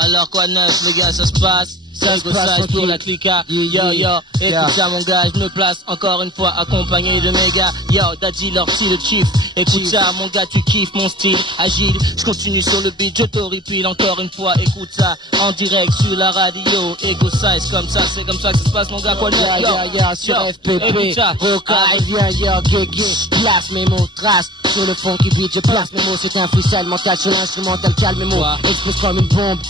Alors quoi de neuf, les gars, ça se passe? Ça se passe pour la clica, écoute ça mon gars, je me place encore une fois accompagné de mes gars, Daddy Lorty le chief, écoute ça mon gars, tu kiffes mon style agile, je continue sur le beat, je t'horripile encore une fois, écoute ça, en direct sur la radio, Ego Size, comme ça, c'est comme ça que ça se passe mon gars, quoi de neuf, sur FPP, viens, place mes mots, trace, sur le fond qui vide, je place mes mots, c'est un freestyle mental, sur l'instrumental, calme mes mots, explose comme une bombe.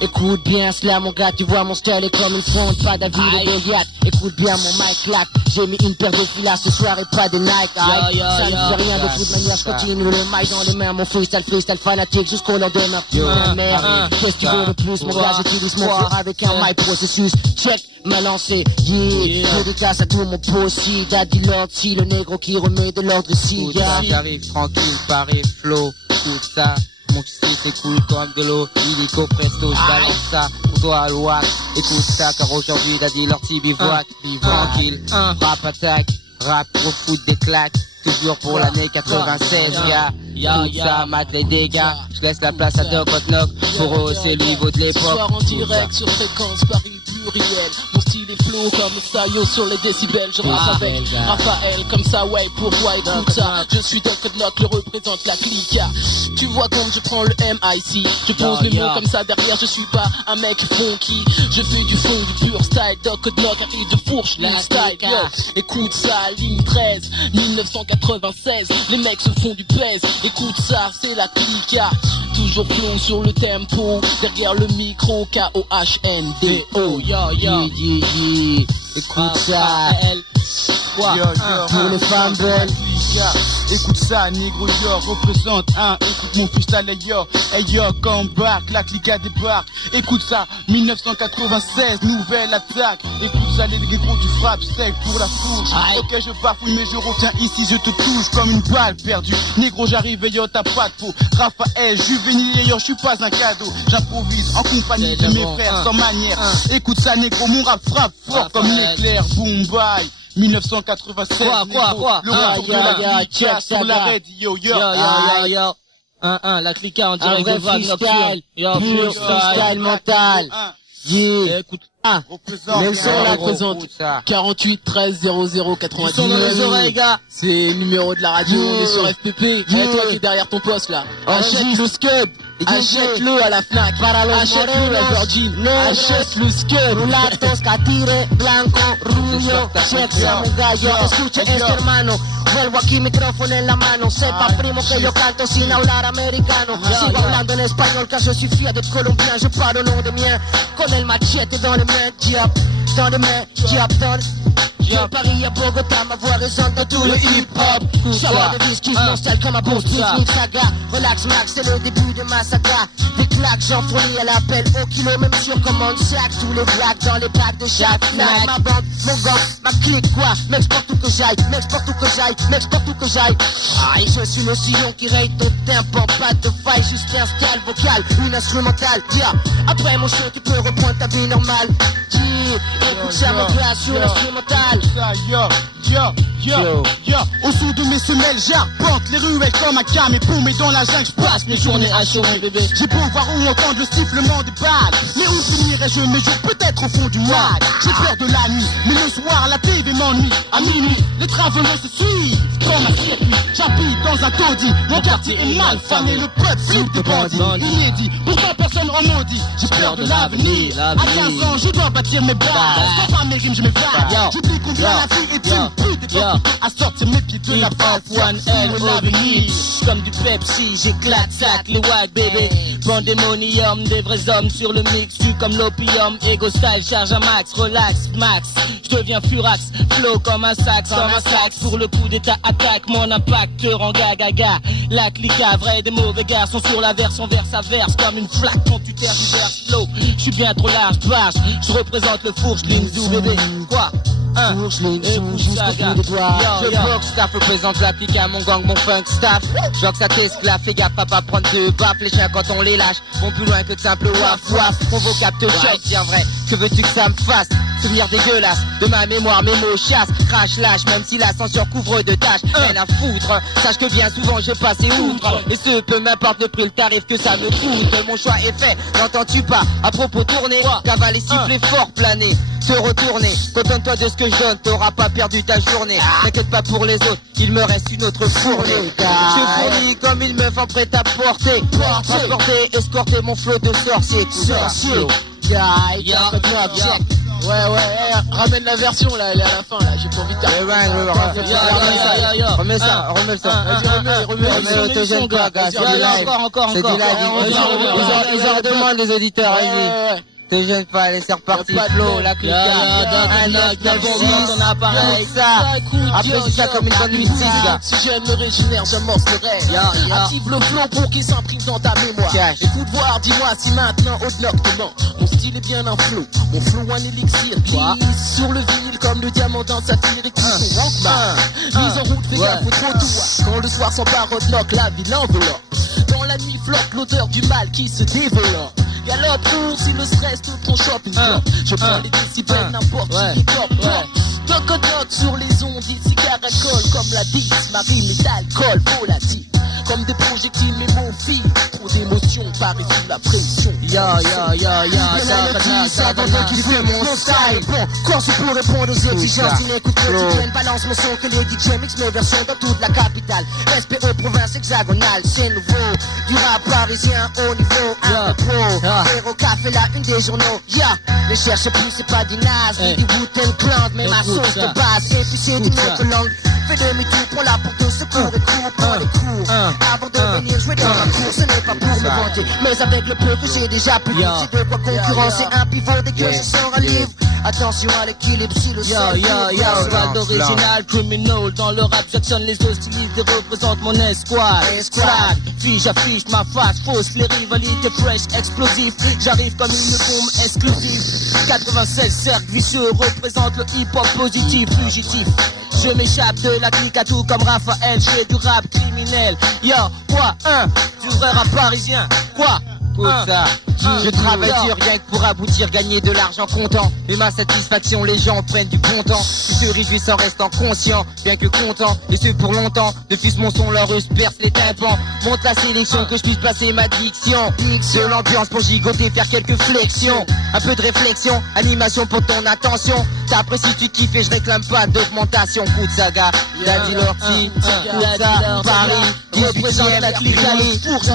Écoute bien cela mon gars, tu vois mon style est comme une fronde, pas d'avis de Goliath. Écoute bien mon mic claque, j'ai mis une paire de filas ce soir et pas des Nike. Ça ne fait rien de toute manière, je continue le mic dans les mains, mon freestyle fanatique jusqu'au lendemain. Ma mère, qu'est-ce que tu veux de plus mon gars, j'utilise mon flow avec un mic processus. Check ma lancée, dédicace à tout mon possi, Daddy Lorty, le négro qui remet de l'ordre ici. J'arrive tranquille, paré, flow, tout ça. Mon style c'est cool comme de l'eau, illico presto, j'balance ça pour toi à l'ouac. Écoute ça car aujourd'hui Daddy Lorty bivouac, tranquille, rap attaque, rap pour foutre des claques. Toujours pour l'année 96, Écoute ça, mate les dégâts. Je laisse la place à Doc Knock pour hausser le niveau de l'époque. Ce soir en direct sur fréquence Paris pluriel. Mon style est flow comme Stayo sur les décibels. Je rappe avec Raphaël comme ça, ouais, pour toi écoute ça. Je suis Doc Knock, le représente la clica. Tu vois comme je prends le MIC. Je pose mes mots comme ça derrière, je suis pas un mec funky. Je fais du fond, du pur style. Doc Knock arrive de fourche, la style. Écoute ça, ligne 13, 1996. Les mecs se font du pèse. Écoute ça, c'est la clica. Toujours flow sur le tempo. Derrière le micro, KOHNDO. Écoute ça, pour les femmes belles. Écoute ça, négro représente écoute mon freestyle come back, la clica débarque. Écoute ça, 1996, nouvelle attaque. Écoute ça, les négros tu frappes sec pour la fourche. Ok, je bafouille mais je retiens ici, je te touche comme une balle perdue. Négro j'arrive t'as pas de peau. Raphaël, juvénile je suis pas un cadeau. J'improvise en compagnie de mes frères sans manière. Écoute ça, négro, mon rap frappe fort comme l'éclair, boom bye. 1996, quoi le retour de la clica sur la radio, la clica en direct de Vague Nocturne. Pur freestyle mental. Écoute, mais le son là représente 48 13 00 99. C'est le numéro de la radio, on est sur FPP. Et toi qui es derrière ton poste là, achète le scud. Achète-le à la Fnac, achète-le la Virgin, achète le scud. Mulatos, catire, blanco, rubio, chexa, mon gallo, escuche este hermano. Vuelvo aquí micrófono en la mano, sepa primo que yo canto sin hablar americano. Sigo hablando en español car je suis fier d'être colombien, je parle au nom des miens. Con el machete dans les mains, dans les mains, de Paris à Bogota, ma voix résonne dans tout le hip-hop. Savoir de vie, kiffe mon style comme un bon Smith Saga. Relax Max, c'est le début de ma saga. Des claques, j'en fournis à l'appel au kilo, même sur commande sac. Tous les blacks dans les plaques de chaque flag. Ma bande, mon gang, ma clique, quoi. M'exporte où que j'aille, m'exporte où que j'aille, m'exporte où que j'aille. Aïe, je suis le sillon qui raye ton tympan, pas de faille, juste un style vocal, une instrumentale. Après mon show, tu peux reprendre ta vie normale. Écoute ça, me classe sur l'instrumental. Au son de mes semelles, j'arpente les ruelles comme un cam et paumé dans la jungle, j'passe mes journées à chaud, bébé. J'ai beau voir ou entendre le sifflement des balles, mais où finirai-je mes jours, peut-être au fond du mal. J'ai peur de la nuit, mais le soir la TV m'ennuie. À minuit, les travelers se suivent comme un circuit. J'habite dans un taudis, mon quartier est mal famé, le peuple flippe de bandits. Inédit, pourtant personne en maudit. J'ai peur de l'avenir. À 15 ans, je dois bâtir mes bases. Quand pas mes rimes, je m'évade. J'oublie combien la vie est une pute. À sortir mes pieds de la base. One L comme du Pepsi, j'éclate sac, les wack bébé. Pandémonium, des vrais hommes sur le mix, tu comme l'opium. Ego style, charge à max, relax, max. Je deviens furax, flow comme un sax, pour le coup d'état attaque, mon impact te rend gaga. La clica, vrai des mauvais garçons sur la version verse à verse, comme une flaque quand tu tergiverses flow. Je suis bien trop large, barge, je représente le fourche, l'inzou bébé. Quoi? Je boxe, staff représente la clica, mon gang, mon funk staff. J'voque ça t'esclave, fais gaffe à pas prendre de baffes. Les chiens quand on les lâche vont plus loin que de simple waf waf. Mon vocab te choque, bien vrai, que veux-tu que ça me fasse? souvenir dégueulasse de ma mémoire, mes mots chasse, crash, lâche, même si l'ascenseur couvre de tâches. Rien à foutre, sache que bien souvent j'ai passé outre. Et ce peu m'importe le prix, le tarif que ça me coûte. Mon choix est fait, n'entends-tu pas? À propos tourner, cavaler, siffler fort, planer, se retourner. Contente-toi de ce que je donne, t'auras pas perdu ta journée. T'inquiète pas pour les autres, il me reste une autre fournée. Je fournis comme une meuf en prêt à porter. Transporter, escorter mon flot de sorcier. Sorcier. Ouais, ramène la version là, elle est à la fin là, j'ai pas envie de remets ça. Remets, te gêne pas, gars, c'est du live. C'est du live, ils en demandent les auditeurs, vas-y. Te gêne pas, allez, c'est reparti. Flow, la clique, 1, 9, 9, 6, on a pareil, ça. Après, c'est ça comme une bonne nuit 6, gars. Si je me régénère, j'amorce le rêve. Active le flow pour qu'il s'imprime dans ta mémoire. Écoute voir, dis-moi si maintenant, au-delà de non. Mon style est bien un flow, mon flow un élixir. Glisse sur le vinyle comme le diamant d'un saphir. Écoute ton Walkman, mise en route, fais gaffe au trottoir. Quand le soir s'empare au bloc, la ville enveloppe. Dans la nuit flotte l'odeur du mal qui se développe. Galope, si le stress te prend shopping. Je prends les décibels, n'importe qui top. Toc sur les ondes, ici caracole comme la 10. Marie, métal, colle, volatile. Comme des projectiles, mes mots filent. Trop d'émotions, pareil sous la pression. Ça va qu'il fait mon style. Bon, quand je peux répondre aux exigences d'une écoute quotidienne. Balance mon son que les DJ mix mes versions dans toute la capitale. Respect aux provinces hexagonales, c'est nouveau. Du rap parisien au niveau un peu pro. Héros café la une des journaux. Ne cherche plus, c'est pas du naze. Ni du Wu-Tang Clan, mais ma sauce de base. Et puis c'est d'une autre langue. Fais demi-tour, prends là pour te secours et cours, prends les cours. Avant de venir jouer dans ma cour, ce n'est pas pour me vanter. Mais avec le peu que j'ai déjà pu dire, j'ai de quoi concurrencer un pivot dès que je sors un livre. Attention à l'équilibre si le sol. Pas d'original, criminal. Dans le rap, j'actionne les hostilités, représente mon escouade. Flag, fiche, affiche ma face, fausse, les rivalités fresh, explosif. J'arrive comme une bombe exclusive. 96 cercles vicieux, représente le hip-hop positif, fugitif. Je m'échappe de la clique à tout comme Raphaël, j'ai du rap criminel. Quoi, du vrai rap parisien, quoi? Ça. Je travaille dur rien que pour aboutir, gagner de l'argent comptant. Mais ma satisfaction, les gens prennent du bon temps. Ils se réjouissent en restant conscients, bien que contents. Et ce pour longtemps, depuis mon son leur ruse perce les tympans. Monte la sélection que je puisse placer ma diction. De l'ambiance pour gigoter, faire quelques flexions. Un peu de réflexion, animation pour ton attention. T'apprécies, tu kiffes et je réclame pas d'augmentation. Coup de saga, Daddy Lorty, Paris, représente la clique Ali, pour ça.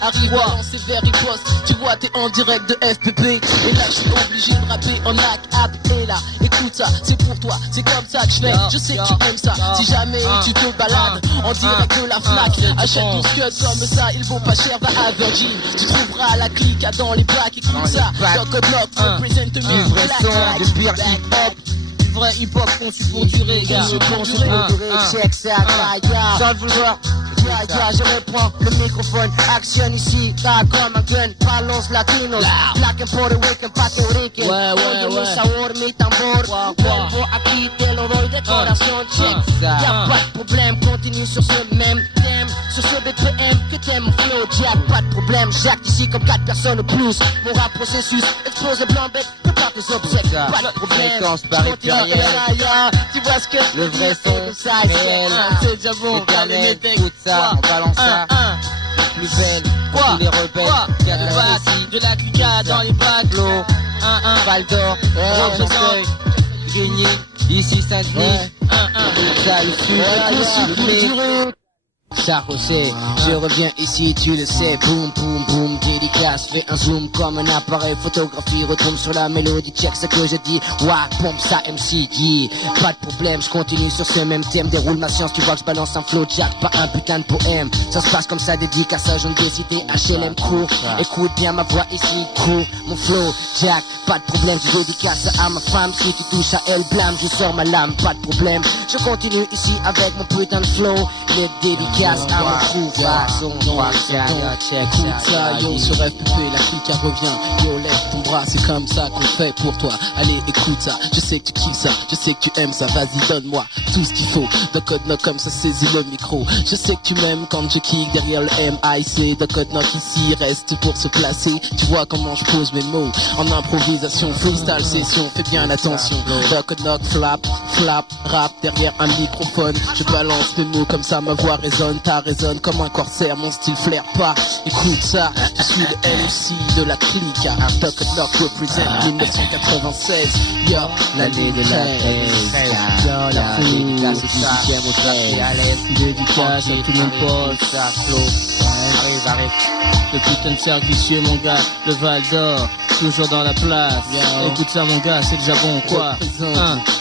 Arrive à lancer vers riposte. Tu vois t'es en direct de FPP. Et là je suis obligé de rapper en app. Et là écoute ça, c'est pour toi. C'est comme ça que je fais, je sais que tu aimes ça. Si jamais tu te balades en direct de la Fnac, achète ton scud comme ça, il vaut pas cher, va à Virgin. Tu trouveras la clique dans les plaques. Écoute ça, Doc Block represent the music black. Du pire hip-hop, du vrai hip-hop conçu pour durer, gars. Check ça, sans le vouloir. Je reprends le microphone, actionne ici, comme un gun, balance latinos, black and Puerto Rican, Puerto Rican. Mi sabor, mi tambor, vuelvo aquí, te lo doy de corazón, check. Y'a pas de problème, continue sur ce même thème, sur ce BPM que t'aimes mon flow, Jack, pas de problème, j'acte ici comme 4 personnes ou plus. Mon rap processus explose le blanc bec, prépare tes obsèques, pas de problème. Tu vois ce que le vrai son, réel, c'est déjà bon, écoute ça. On balance ça, plus belle, tous les rebelles, y'a de la récit, de la clica dans les bacs, Flo, Val d'Or, Montreuil, Grigny, ici Saint-Denis, ça le sud, Ça José, je reviens ici, tu le sais, boum boum boum, dédicace, fais un zoom comme un appareil photographie, retombe sur la mélodie, check ce que je dis, waouh, pompe ça MC, yeah. Pas de problème, je continue sur ce même thème, déroule ma science, tu vois que je balance un flow, Jack, pas un putain de poème, ça se passe comme ça, dédicace à jeune de cité, HLM court, écoute bien ma voix ici, court, mon flow, Jack, pas de problème, je dédicace à ma femme, si tu touches à elle, blâme, je sors ma lame, pas de problème, je continue ici avec mon putain de flow, Les dédicaces à mon trou, façon. Écoute ça, yo, sur FPP, la clique revient. Yo, lève ton bras, c'est comme ça qu'on fait pour toi. Allez, écoute ça, je sais que tu kiffes ça, je sais que tu aimes ça, vas-y, donne-moi tout ce qu'il faut. Doc Code Knock comme ça saisit le micro. Je sais que tu m'aimes quand je kick derrière le MIC. Doc Code Knock ici reste pour se placer. Tu vois comment je pose mes mots en improvisation, freestyle session, fais bien attention. Doc Code Knock, flap, rap derrière un microphone. Je balance mes mots comme ça, ma voix résonne, ta résonne comme un corsaire, mon style flaire pas. Écoute ça, je suis le MC de la clique. Doc Code Knock represent 1996. Yo, L'année de la 13. yo, la foule, Dédicace au trafic à l'aise. dédicace à tout mon pote. Ça flow. Arrive. Le putain de cercle vicieux, mon gars, le Val d'Or, toujours dans la place. Écoute ça, mon gars, c'est déjà bon, quoi.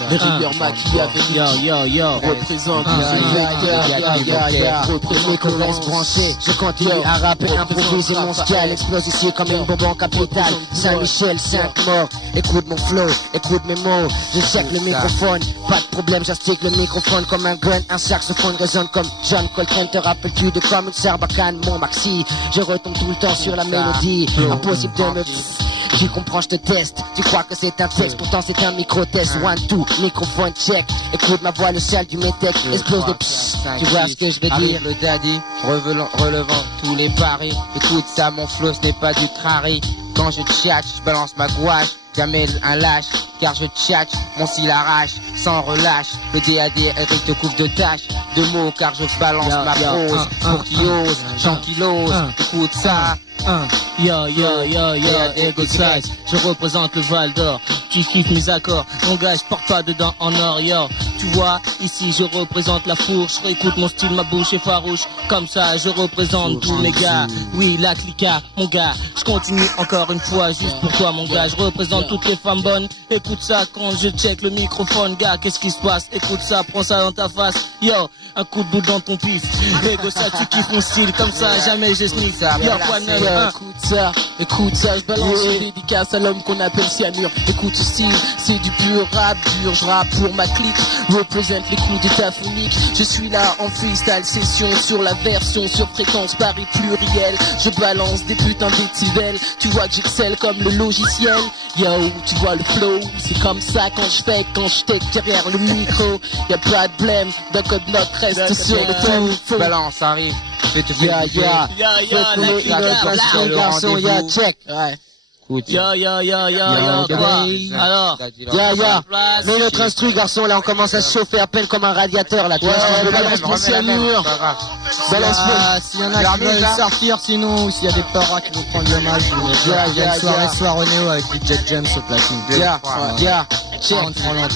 Les rivières maquillées avec yo. Représente Le micro reste branché, je continue à rapper, improviser mon style, explose ici comme une bombe en capitale. Saint-Michel, 5 morts, écoute mon flow, écoute mes mots, je check le microphone, pas de problème, j'astique le microphone comme un gun, un saxophone résonne comme John Coltrane, te rappelles-tu de comme une Sarbacane, mon maxi, je retombe tout le temps sur la mélodie, impossible de me... Tu comprends, je te teste. Tu crois que c'est un texte, pourtant c'est un micro-test. 1, 2, microphone check. Écoute ma voix, le sel du métèque. Explose des psst. Tu vois ce que je veux dire? Arrive le daddy, relevant tous les paris. Écoute ça, mon flow, ce n'est pas du crari. Quand je tchatche, je balance ma gouache. Jamais un lâche, car je tchatche, mon style arrache, sans relâche. Le DAD, Eric te couvre de tâches, de mots, car je balance ma prose. Pour qui ose, Jean qui ose, écoute ça. Yo, Ego Size, je représente le Val d'Or. Tu kiffes mes accords, mon gars, je porte pas dedans en or, yo. Tu vois, ici je représente la fourche, réécoute mon style, ma bouche est farouche. Comme ça, je représente tous mes gars. Oui, la clica, mon gars, je continue encore une fois, juste pour toi, mon gars. Je représente toutes les femmes bonnes. Écoute ça quand je check le microphone, gars, qu'est-ce qui se passe? Écoute ça, prends ça dans ta face, yo. Un coup de bout dans ton pif. Ego ça, tu kiffes mon style, comme ça, jamais je sniff. Yo, point neuf. Écoute ça, je balance une dédicace à l'homme qu'on appelle Cyanure. Écoute ce style, c'est du pur rap dur, je rappe pour ma clique. Représente les coups d'état phonique. Je suis là en freestyle session sur la version, sur fréquence Paris pluriel. Je balance des putains de décibels. Tu vois que j'excelle comme le logiciel. Yo, tu vois le flow, c'est comme ça quand je fais, quand je take derrière le micro. Y'a pas de blême, Doc Code Knock reste sur le thème. Balance, arrive. Fais te faire bouger. Garçon, check. Ouais. Écoute. Yo, quoi? Alors, Mais notre instru, garçon, là, on commence à se chauffer à peine comme un radiateur, là. Tu vois ce que je veux dire? Balance Cyanure. S'il y en a qui veulent sortir, sinon, s'il y a des paras qui vont prendre l'hommage, il y a une soirée soir au Néo avec DJ James au platine.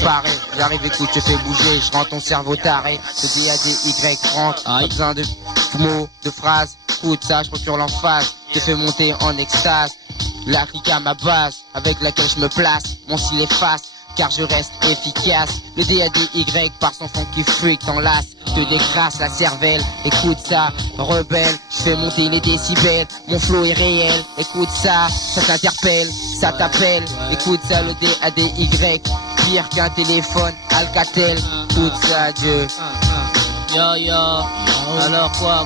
Pareil, j'arrive, écoute, je fais bouger, je rends ton cerveau taré. Le DADY rentre, pas besoin de mots, de phrases. Écoute ça, je procure l'emphase, je te fais monter en extase. La clique à ma base, avec laquelle je me place, mon style efface, car je reste efficace. Le DADY par son funky freak t'enlace, te décrasse la cervelle. Écoute ça, rebelle, je fais monter les décibels. Mon flow est réel, écoute ça, ça t'interpelle, ça t'appelle. Écoute ça, le DADY, pire qu'un téléphone Alcatel. Écoute ça, Dieu. Alors quoi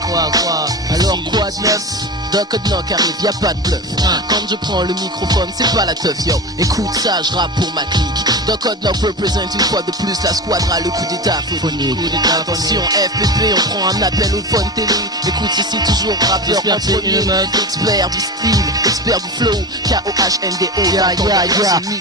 de neuf? Doc Code Knock arrive, y'a pas de bluff. Quand je prends le microphone, c'est pas la teuf, yo. Écoute ça, je rappe pour ma clique. Doc Code Knock représente une fois de plus la squadra, le coup d'état phonique. Attention, FPP, on prend un appel au phone télé. Écoute ceci, toujours rappeur en premier. Expert du style, expert du flow. K-O-H-N-D-O.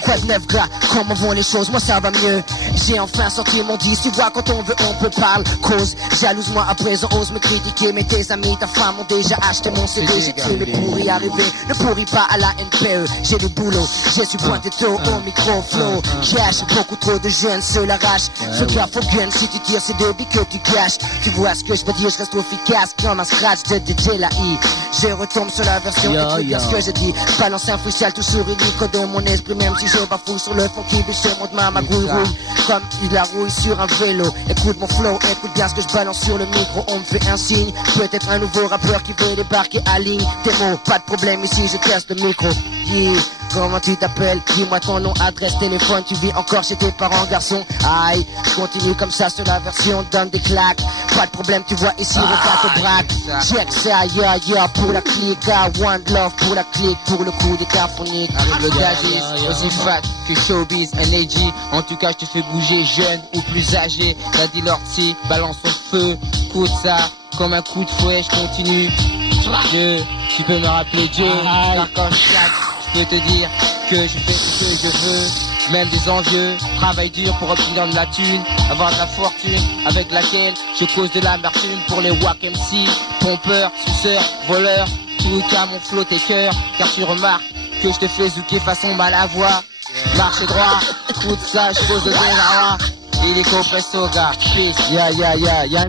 Quoi de neuf, gars? Comment vont les choses? Moi, ça va mieux. J'ai enfin sorti mon disque. Tu vois, quand on veut, on peut parler. Cause, jalouse-moi à présent, ose me critiquer. Mais tes amis, ta femme ont déjà acheté mon CD. J'ai cru le pourri arriver, ne pourris pas à la NPE. J'ai le boulot, je suis pointé tôt au micro flow. Cash, beaucoup trop de jeunes se l'arrachent. Fais gaffe au gun, si tu tires c'est deux billes que tu caches. Tu vois ce que je veux dire, je reste efficace comme un scratch de DJ Lahi. Je retombe sur la version, écoute bien ce que je dis. Balance un freestyle toujours unique de mon esprit. Même si je bafoue sur le funky, je monte ma magouille rouille. Comme il la rouille sur un vélo. Écoute mon flow, écoute bien ce que je balance sur le micro. On me fait un signe, peut-être un nouveau rappeur qui veut débarquer à ligne. Tes mots, pas de problème ici, je teste le micro. Yeah. Comment tu t'appelles? Dis-moi ton nom, adresse, téléphone. Tu vis encore chez tes parents, garçon? Aïe, je continue comme ça sur la version, donne des claques. Pas de problème, tu vois ici, regarde te braque. Check ça, yeah, pour la clique. One love pour la clique, pour le coup des carphoniques. Arrive le Gazis, aussi fat que Showbiz, NAG. En tout cas, je te fais bouger, jeune ou plus âgé. Daddy Lorty, balance son feu. Écoute ça, comme un coup de fouet, je continue. Dieu, tu peux me rappeler Dieu. Car quand je claque, je peux te dire que je fais ce que je veux. Même des envieux, travail dur pour obtenir de la thune, avoir de la fortune avec laquelle je cause de l'amertume pour les wack MC, pompeurs, suceurs, voleurs, tout cas mon flow tes cœurs, car tu remarques que je te fais zouker façon mal à voir. Marche droit, écoute ça, je pose le désarroi, il est compresso gars, peace. Yeah.